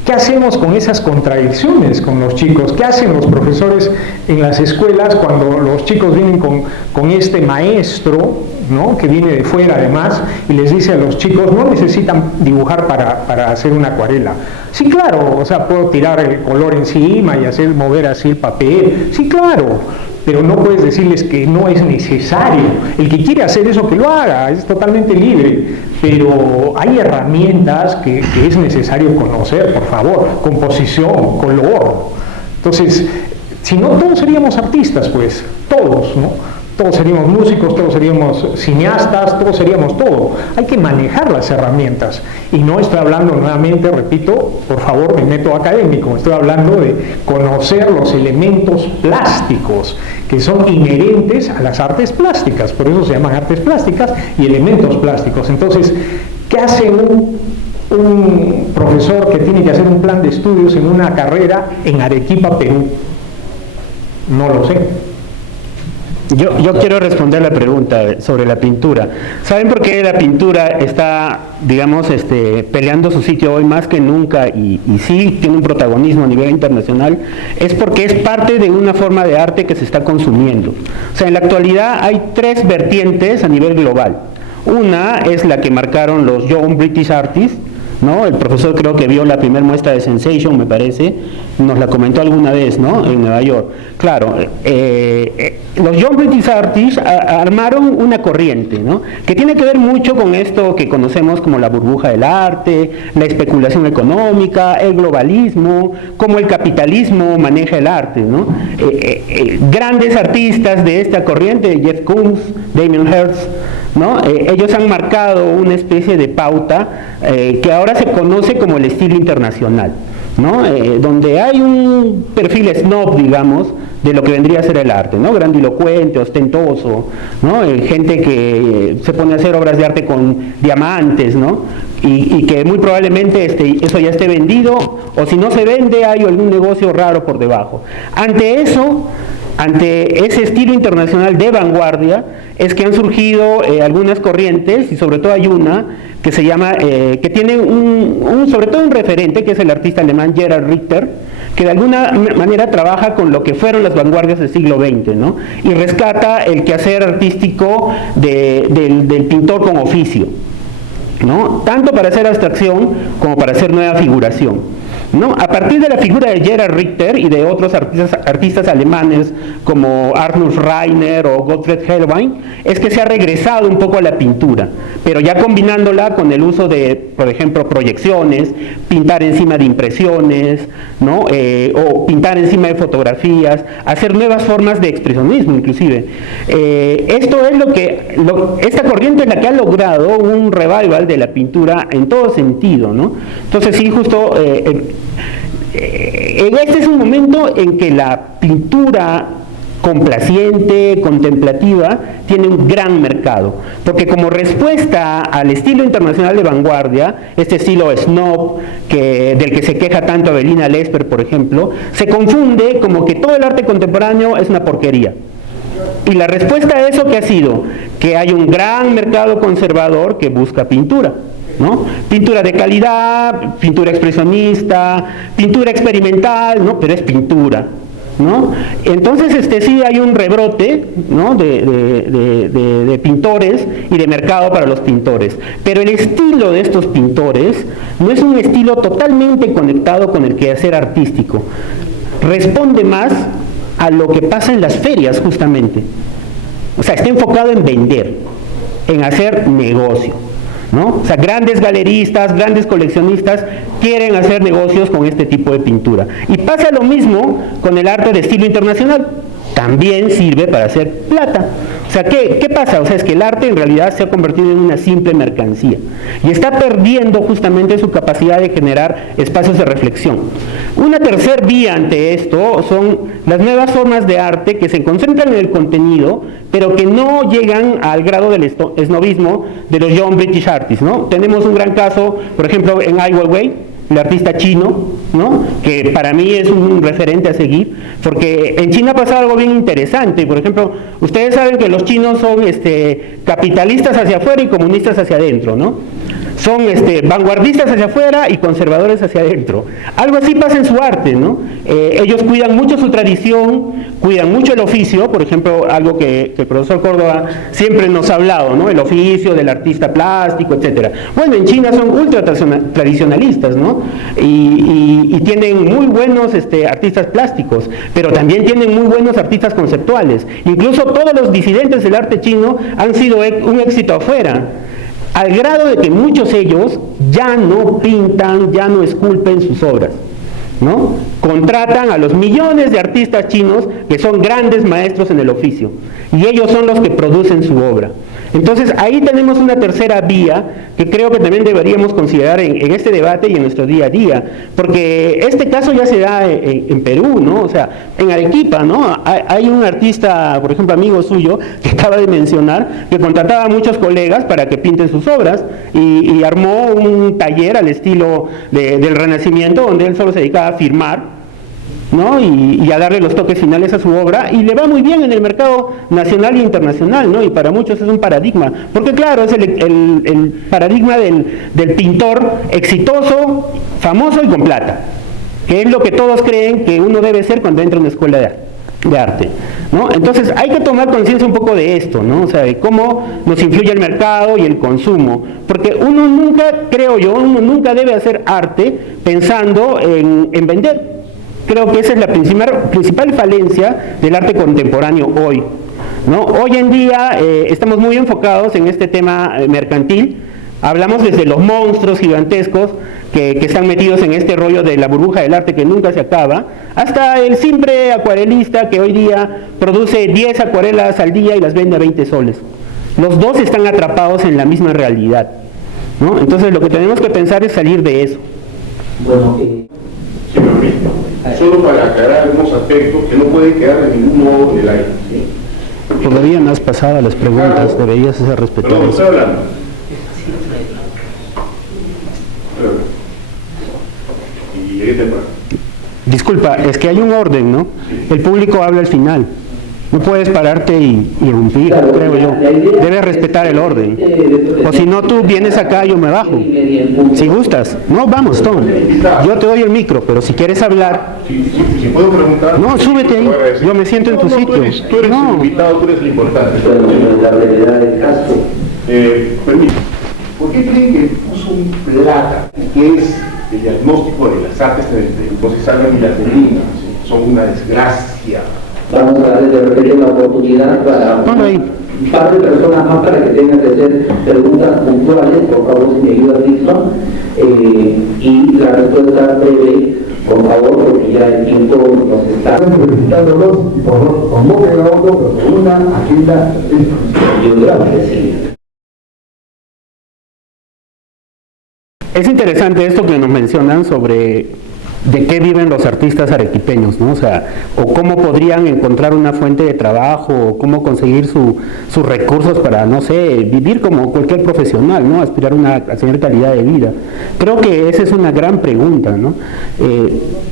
¿qué hacemos con esas contradicciones con los chicos? ¿Qué hacen los profesores en las escuelas cuando los chicos vienen con este maestro, ¿no?, que viene de fuera además, y les dice a los chicos, no necesitan dibujar para hacer una acuarela? Sí, claro, o sea, puedo tirar el color encima y hacer mover así el papel, sí, claro, pero no puedes decirles que no es necesario. El que quiere hacer eso, que lo haga, es totalmente libre, pero hay herramientas que es necesario conocer, por favor, composición, color. Entonces, si no, todos seríamos artistas, pues, todos, ¿no? Todos seríamos músicos, todos seríamos cineastas, todos seríamos todo. Hay que manejar las herramientas. Y no estoy hablando nuevamente, repito, por favor, de método académico. Estoy hablando de conocer los elementos plásticos que son inherentes a las artes plásticas. Por eso se llaman artes plásticas y elementos plásticos. Entonces, ¿qué hace un profesor que tiene que hacer un plan de estudios en una carrera en Arequipa, Perú? No lo sé. Yo quiero responder la pregunta sobre la pintura. ¿Saben por qué la pintura está, digamos, peleando su sitio hoy más que nunca y sí tiene un protagonismo a nivel internacional? Es porque es parte de una forma de arte que se está consumiendo. O sea, en la actualidad hay 3 vertientes a nivel global. Una es la que marcaron los Young British Artists, ¿no? El profesor creo que vio la primera muestra de Sensation, me parece, nos la comentó alguna vez, ¿no?, en Nueva York. Claro, los Young British Artists armaron una corriente, ¿no?, que tiene que ver mucho con esto que conocemos como la burbuja del arte, la especulación económica, el globalismo, cómo el capitalismo maneja el arte, ¿no? Grandes artistas de esta corriente, Jeff Koons, Damien Hirst, ¿no? Ellos han marcado una especie de pauta que ahora se conoce como el estilo internacional, ¿no? Donde hay un perfil snob, digamos, de lo que vendría a ser el arte, ¿no? Grandilocuente, ostentoso, ¿no? Gente que se pone a hacer obras de arte con diamantes, ¿no? Y que muy probablemente eso ya esté vendido, o si no se vende hay algún negocio raro por debajo. Ante ese estilo internacional de vanguardia es que han surgido algunas corrientes, y sobre todo hay una que se llama, que tiene sobre todo un referente, que es el artista alemán Gerhard Richter, que de alguna manera trabaja con lo que fueron las vanguardias del siglo XX, ¿no? Y rescata el quehacer artístico del pintor con oficio, ¿no? Tanto para hacer abstracción como para hacer nueva figuración. ¿no? A partir de la figura de Gerhard Richter y de otros artistas alemanes como Arnulf Rainer o Gottfried Hellwein, es que se ha regresado un poco a la pintura, pero ya combinándola con el uso de, por ejemplo, proyecciones, pintar encima de impresiones, ¿no? O pintar encima de fotografías, hacer nuevas formas de expresionismo inclusive. Esto es esta corriente es la que ha logrado un revival de la pintura en todo sentido, ¿no? Entonces sí, justo este es un momento en que la pintura complaciente, contemplativa, tiene un gran mercado, porque como respuesta al estilo internacional de vanguardia, este estilo snob, del que se queja tanto Evelina Lesper, por ejemplo, se confunde como que todo el arte contemporáneo es una porquería. Y la respuesta a eso, ¿qué ha sido? Que hay un gran mercado conservador que busca pintura, ¿no? Pintura de calidad, pintura expresionista, pintura experimental, ¿no? Pero es pintura, ¿no? Entonces sí hay un rebrote, ¿no? de pintores y de mercado para los pintores, pero el estilo de estos pintores no es un estilo totalmente conectado con el quehacer artístico, responde más a lo que pasa en las ferias justamente, o sea, está enfocado en vender, en hacer negocio, ¿no? O sea, grandes galeristas, grandes coleccionistas quieren hacer negocios con este tipo de pintura. Y pasa lo mismo con el arte de estilo internacional, también sirve para hacer plata. O sea, ¿qué pasa? O sea, es que el arte en realidad se ha convertido en una simple mercancía y está perdiendo justamente su capacidad de generar espacios de reflexión. Una tercera vía ante esto son las nuevas formas de arte que se concentran en el contenido, pero que no llegan al grado del esnobismo de los Young British Artists, ¿no? Tenemos un gran caso, por ejemplo, en Ai Weiwei, el artista chino, ¿no? Que para mí es un referente a seguir, porque en China pasa algo bien interesante. Por ejemplo, ustedes saben que los chinos son capitalistas hacia afuera y comunistas hacia adentro, ¿no? Son vanguardistas hacia afuera y conservadores hacia adentro. Algo así pasa en su arte, ¿no? Ellos cuidan mucho su tradición, cuidan mucho el oficio, por ejemplo, algo que el profesor Córdoba siempre nos ha hablado, ¿no? El oficio del artista plástico, etcétera. Bueno, en China son ultra tradicionalistas, ¿no? Y tienen muy buenos artistas plásticos, pero también tienen muy buenos artistas conceptuales. Incluso todos los disidentes del arte chino han sido un éxito afuera, al grado de que muchos de ellos ya no pintan, ya no esculpen sus obras, ¿no? Contratan a los millones de artistas chinos que son grandes maestros en el oficio y ellos son los que producen su obra. Entonces ahí tenemos una tercera vía que creo que también deberíamos considerar en este debate y en nuestro día a día, porque este caso ya se da en Perú, ¿no? O sea, en Arequipa, ¿no? Hay un artista, por ejemplo, amigo suyo, que acaba de mencionar, que contrataba a muchos colegas para que pinten sus obras y armó un taller al estilo del Renacimiento, donde él solo se dedicaba a firmar, ¿no? Y a darle los toques finales a su obra, y le va muy bien en el mercado nacional e internacional, ¿no? Y para muchos es un paradigma, porque claro, es el paradigma del pintor exitoso, famoso y con plata, que es lo que todos creen que uno debe ser cuando entra a una escuela de arte, ¿no? Entonces hay que tomar conciencia un poco de esto, ¿no? O sea, de cómo nos influye el mercado y el consumo, porque uno nunca debe hacer arte pensando en vender. Creo que esa es la principal falencia del arte contemporáneo hoy, ¿no? Hoy en día estamos muy enfocados en este tema mercantil. Hablamos desde los monstruos gigantescos que están metidos en este rollo de la burbuja del arte que nunca se acaba, hasta el simple acuarelista que hoy día produce 10 acuarelas al día y las vende a 20 soles. Los dos están atrapados en la misma realidad, ¿no? Entonces lo que tenemos que pensar es salir de eso. Bueno, si me permite, solo para aclarar algunos aspectos que no pueden quedar de ningún modo en el aire, ¿sí? Todavía no has pasado a las preguntas, deberías ser respetuoso. Perdón, estoy hablando. Y llegué temprano. Disculpa, es que hay un orden, ¿no? El público habla al final. No puedes pararte y irrumpir, claro, creo yo. Debes respetar el orden. O si no, tú vienes acá y yo me bajo. Si gustas. No, vamos, toma. Yo te doy el micro, pero si quieres hablar... Si puedo preguntar... No, súbete ahí. Yo me siento en tu sitio. Tú eres el invitado, tú eres el importante. la brevedad del caso. Permítame. ¿Por qué creen que puso un plata, que es diagnóstico de las artes entonces salgan y las delincan, ¿sí? Son una desgracia. Vamos a darle de repente la oportunidad para un par de personas más para que tengan que hacer preguntas puntuales. Por favor, si me ayuda, Nixon. Y la respuesta breve, por favor, porque ya el tiempo nos está felicitándolos y por favor convoquen a otro, pero con una agenda biográfica. Es interesante esto que nos mencionan sobre de qué viven los artistas arequipeños, ¿no? O sea, o cómo podrían encontrar una fuente de trabajo, o cómo conseguir sus recursos para, no sé, vivir como cualquier profesional, ¿no? Aspirar a tener calidad de vida. Creo que esa es una gran pregunta, ¿no?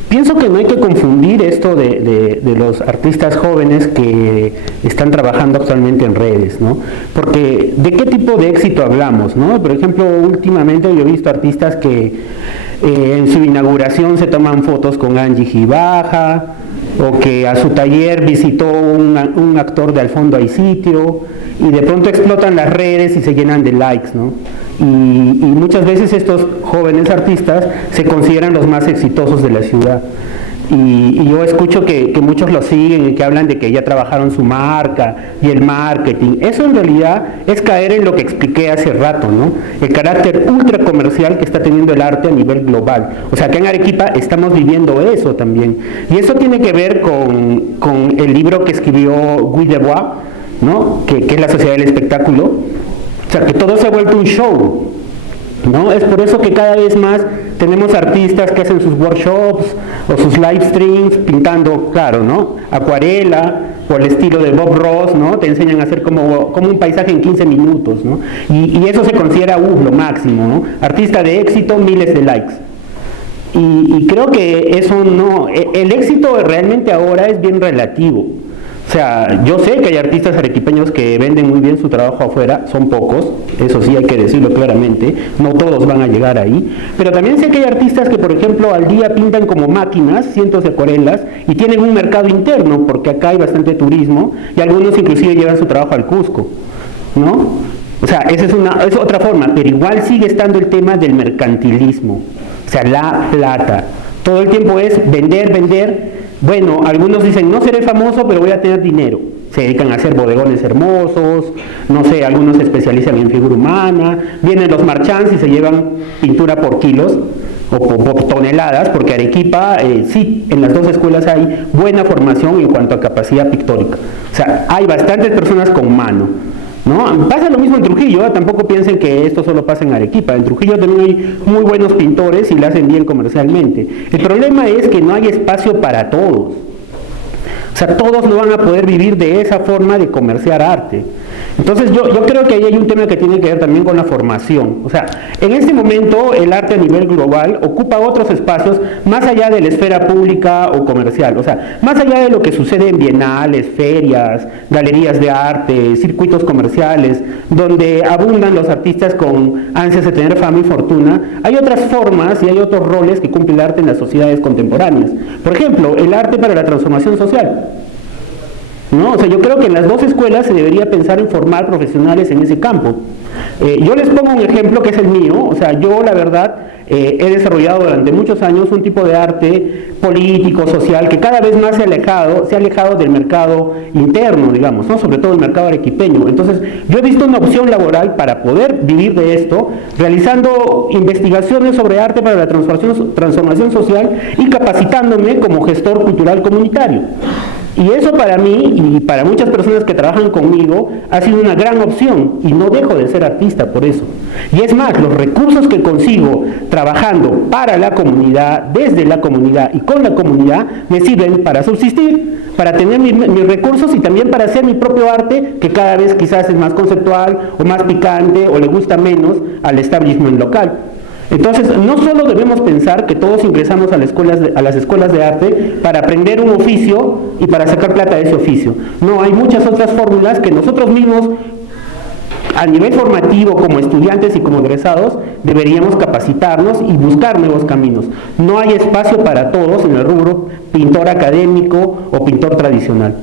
Pienso que no hay que confundir esto de los artistas jóvenes que están trabajando actualmente en redes, ¿no? Porque ¿de qué tipo de éxito hablamos, no? Por ejemplo, últimamente yo he visto artistas que en su inauguración se toman fotos con Angie Gibaja, o que a su taller visitó un actor de Al fondo hay sitio, y de pronto explotan las redes y se llenan de likes, ¿no? Y muchas veces estos jóvenes artistas se consideran los más exitosos de la ciudad. Y yo escucho que muchos lo siguen y que hablan de que ya trabajaron su marca y el marketing. Eso en realidad es caer en lo que expliqué hace rato, ¿no? El carácter ultra comercial que está teniendo el arte a nivel global. O sea, que en Arequipa estamos viviendo eso también. Y eso tiene que ver con el libro que escribió Guy Debord, ¿no? Que es La Sociedad del Espectáculo. O sea, que todo se ha vuelto un show, ¿no? Es por eso que cada vez más tenemos artistas que hacen sus workshops o sus live streams pintando, claro, ¿no? Acuarela o el estilo de Bob Ross, ¿no? Te enseñan a hacer como un paisaje en 15 minutos, ¿no? Y eso se considera lo máximo, ¿no? Artista de éxito, miles de likes. Y creo que eso no, el éxito realmente ahora es bien relativo. O sea, yo sé que hay artistas arequipeños que venden muy bien su trabajo afuera, son pocos, eso sí hay que decirlo claramente, no todos van a llegar ahí, pero también sé que hay artistas que, por ejemplo, al día pintan como máquinas, cientos de acuarelas, y tienen un mercado interno, porque acá hay bastante turismo, y algunos inclusive llevan su trabajo al Cusco, ¿no? O sea, esa es otra forma, pero igual sigue estando el tema del mercantilismo, o sea, la plata. Todo el tiempo es vender, vender. Bueno, algunos dicen, no seré famoso, pero voy a tener dinero. Se dedican a hacer bodegones hermosos, no sé, algunos se especializan en figura humana, vienen los marchands y se llevan pintura por kilos o por toneladas, porque Arequipa, sí, en las dos escuelas hay buena formación en cuanto a capacidad pictórica. O sea, hay bastantes personas con mano, ¿no? Pasa lo mismo en Trujillo, tampoco piensen que esto solo pasa en Arequipa. En Trujillo también hay muy buenos pintores y lo hacen bien comercialmente. El problema es que no hay espacio para todos. O sea, todos no van a poder vivir de esa forma de comerciar arte. Entonces yo creo que ahí hay un tema que tiene que ver también con la formación. O sea, en este momento el arte a nivel global ocupa otros espacios más allá de la esfera pública o comercial. O sea, más allá de lo que sucede en bienales, ferias, galerías de arte, circuitos comerciales, donde abundan los artistas con ansias de tener fama y fortuna, hay otras formas y hay otros roles que cumple el arte en las sociedades contemporáneas. Por ejemplo, el arte para la transformación social. ¿No? O sea, yo creo que en las dos escuelas se debería pensar en formar profesionales en ese campo. Yo les pongo un ejemplo que es el mío. O sea, yo la verdad he desarrollado durante muchos años un tipo de arte político, social, que cada vez más se ha alejado del mercado interno, digamos, ¿no? Sobre todo el mercado arequipeño. Entonces, yo he visto una opción laboral para poder vivir de esto, realizando investigaciones sobre arte para la transformación social y capacitándome como gestor cultural comunitario. Y eso para mí y para muchas personas que trabajan conmigo ha sido una gran opción y no dejo de ser artista por eso. Y es más, los recursos que consigo trabajando para la comunidad, desde la comunidad y con la comunidad, me sirven para subsistir, para tener mis recursos y también para hacer mi propio arte, que cada vez quizás es más conceptual o más picante o le gusta menos al establishment local. Entonces, no solo debemos pensar que todos ingresamos a las escuelas de arte para aprender un oficio y para sacar plata de ese oficio. No, hay muchas otras fórmulas que nosotros mismos, a nivel formativo, como estudiantes y como egresados, deberíamos capacitarnos y buscar nuevos caminos. No hay espacio para todos en el rubro pintor académico o pintor tradicional.